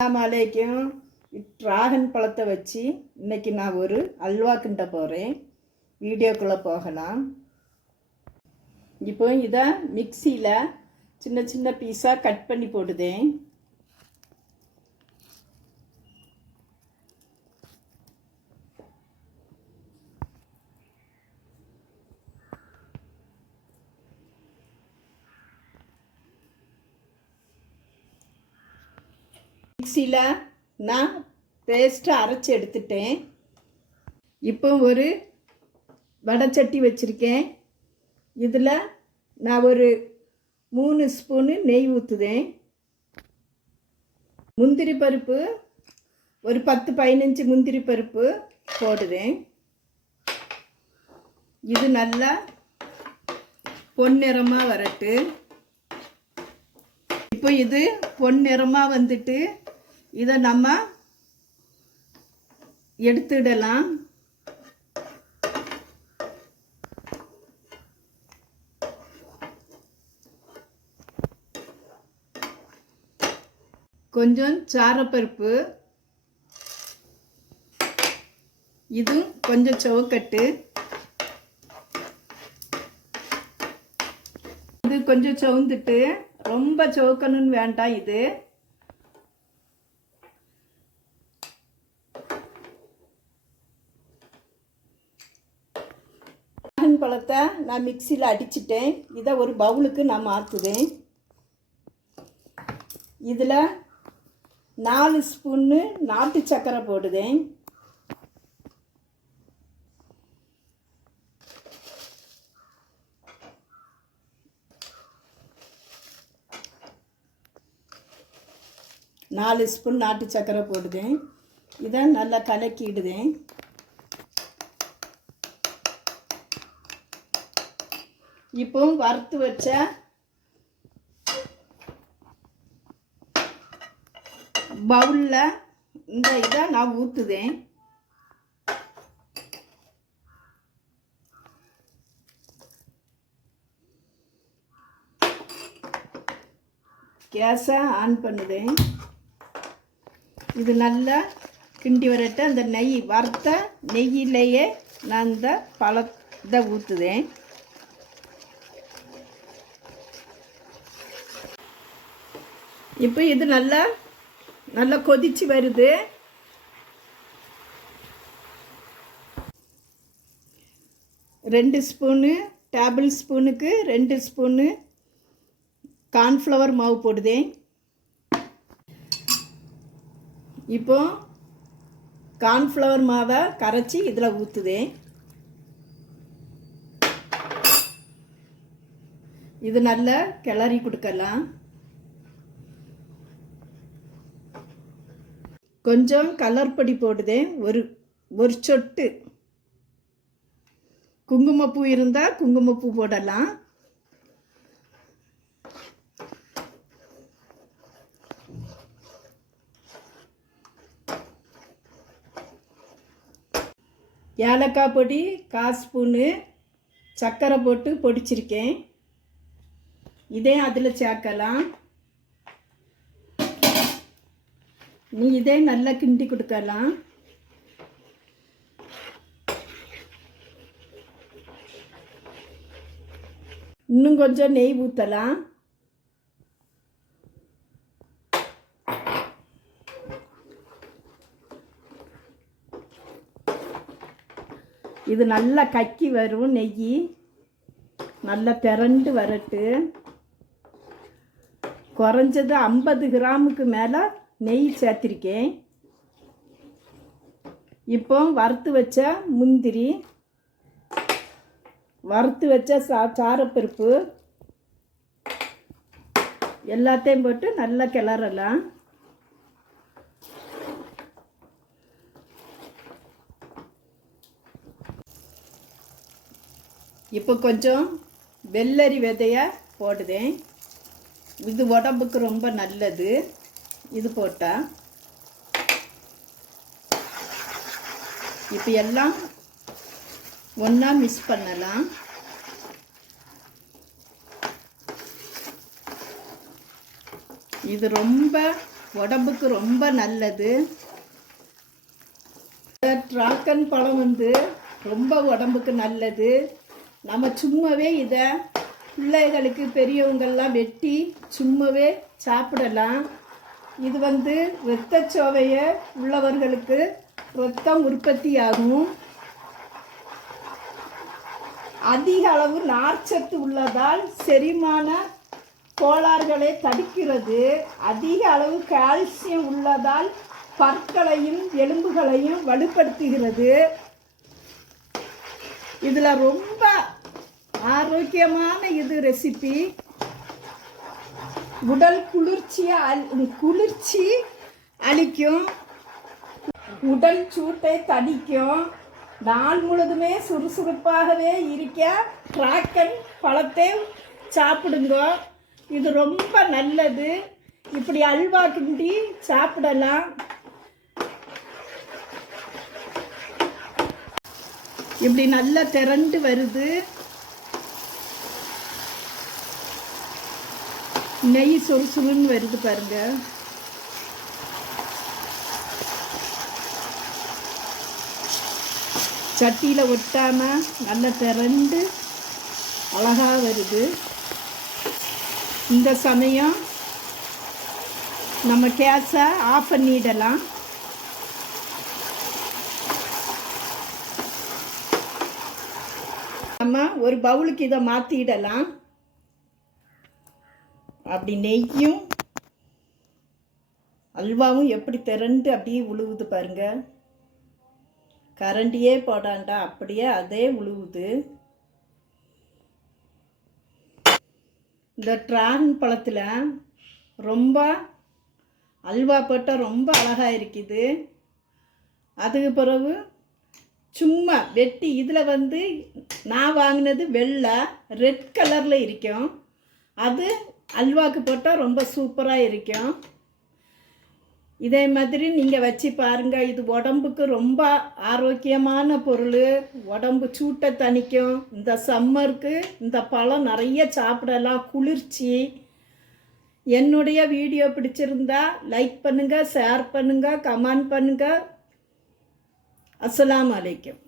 அஸ்ஸலாமு டிராகன் பழத்தை வச்சு இன்றைக்கி நான் ஒரு அல்வா கிண்ட போகிறேன். வீடியோக்குள்ளே போகலாம். இப்போ இதை மிக்சியில் சின்ன சின்ன பீஸாக கட் பண்ணி போடுதேன். மிக்சியில் நான் பேஸ்ட்டை அரைச்சி எடுத்துட்டேன். இப்போ ஒரு வடைச்சட்டி வச்சுருக்கேன். இதில் நான் ஒரு 3 ஸ்பூனு நெய் ஊற்றுதேன். முந்திரி பருப்பு ஒரு 10-15 முந்திரி பருப்பு போடுதேன். இது நல்லா பொன்னிறமாக வரட்டு. இப்போ இது பொன்னிறமாக வந்துட்டு இதை நம்ம எடுத்துடலாம். கொஞ்சம் சாரப்பருப்பு, இதுவும் கொஞ்சம் சவுக்கட்டு, இது கொஞ்சம் சவுந்துட்டு ரொம்ப சவுக்கணும்னு வேண்டாம். இது பழத்தை நான் மிக்சியில் அடிச்சிட்டேன். இதை ஒரு பவுலுக்கு நான் மாற்றுவேன். இதில் 4 ஸ்பூன்னு நாட்டு சர்க்கரை போடுதேன். நாலு ஸ்பூன் நாட்டு சர்க்கரை போடுதேன். இதை நல்லா கலக்கிடுதேன். இப்போ வறுத்து வச்ச பவுலில் இந்த இதை நான் ஊற்றுதேன். கேஸை ஆன் பண்ணுதேன். இது நல்லா கிண்டி வரட்ட அந்த நெய் வறுத்த நெய்யிலேயே நான் இந்த பழத்தை ஊற்றுதேன். இப்போ இது நல்லா கொதிச்சு வருது. ரெண்டு ஸ்பூனு டேபிள் ஸ்பூனுக்கு 2 ஸ்பூனு கார்ன்ஃப்ளவர் மாவு போடுதேன். இப்போ கார்ன்ஃப்ளவர் மாவை கரைச்சி இதில் ஊற்றுதேன். இது நல்லா கிளறி கொடுக்கலாம். கொஞ்சம் கலர் பொடி போடுதேன். ஒரு சொட்டு குங்குமப்பூ இருந்தால் குங்குமப்பூ போடலாம். ஏலக்காய் பொடி 1/4 ஸ்பூனு சர்க்கரை போட்டு பொடிச்சிருக்கேன். இதே அதில் சேர்க்கலாம். நீ இதே நல்லா கிண்டி கொடுக்கலாம். இன்னும் கொஞ்சம் நெய் ஊற்றலாம். இது நல்லா கக்கி வரும். நெய் நல்லா திரண்டு வரட்டு. குறைஞ்சது 50 கிராமுக்கு மேலே நெய் சேர்த்திருக்கேன். இப்போ வறுத்து வச்ச முந்திரி, வறுத்து வச்ச சாரப்பருப்பு எல்லாத்தையும் போட்டு நல்லா கிளறலாம். இப்போ கொஞ்சம் வெள்ளரி விதையை போடுதேன். இது உடம்புக்கு ரொம்ப நல்லது. இது போட்டால் இப்போ எல்லாம் ஒன்றா மிக்ஸ் பண்ணலாம். இது ரொம்ப உடம்புக்கு ரொம்ப நல்லது. டிராகன் பழம் வந்து ரொம்ப உடம்புக்கு நல்லது. நம்ம சும்மாவே இதை பிள்ளைகளுக்கு பெரியவங்கள்லாம் வெட்டி சும்மாவே சாப்பிடலாம். இது வந்து இரத்தச்சோகையை உள்ளவர்களுக்கு இரத்தம் உற்பத்தி ஆகும். அதிக அளவு நார்ச்சத்து உள்ளதால் செரிமான கோளாறுகளை தடுக்கிறது. அதிக அளவு கால்சியம் உள்ளதால் பற்களையும் எலும்புகளையும் வலுப்படுத்துகிறது. இதில் ரொம்ப ஆரோக்கியமான இது ரெசிபி. உடல் குளிர்ச்சி அளிக்கும், உடல் சூட்டை தணிக்கும். நாள் முழுதுமே சுறுசுறுப்பாகவே இருக்க டிராகன் பழத்தை சாப்பிடுங்க. இது ரொம்ப நல்லது. இப்படி அல்வா கிண்டி சாப்பிடலாம். இப்படி நல்லா திரண்டு வருது. நெய் சுறுசுறுன்னு வருது பாருங்க. சட்டியில் ஒட்டாமல் நல்லா திரண்டு அழகாக வருது. இந்த சமயம் நம்ம கேஸை ஆஃப் பண்ணிடலாம். நம்ம ஒரு பவுலுக்கு இதை மாற்றிடலாம். அப்படி நெய்யும் அல்வாவும் எப்படி திரண்டு அப்படியே உழுவுது பாருங்க. கரண்டியே போடாண்டா அப்படியே அதே உழுவுது. இந்த டிராகன் பழத்தில் ரொம்ப அல்வா போட்டால் ரொம்ப அழகாக இருக்குது. அதுக்கு பிறகு சும்மா வெட்டி இதில் வந்து நான் வாங்கினது வெள்ளை ரெட் கலரில் இருக்கும். அது அல்வாவுக்கு போட்டால் ரொம்ப சூப்பராக இருக்கும். இதே மாதிரி நீங்கள் வச்சு பாருங்கள். இது உடம்புக்கு ரொம்ப ஆரோக்கியமான பொருள். உடம்பு சூட்டை தணிக்கும். இந்த சம்மருக்கு இந்த பழம் நிறைய சாப்பிடலாம், குளிர்ச்சி. என்னுடைய வீடியோ பிடிச்சிருந்தா லைக் பண்ணுங்கள், ஷேர் பண்ணுங்கள், கமெண்ட் பண்ணுங்கள். அஸ்ஸலாமு அலைக்கும்.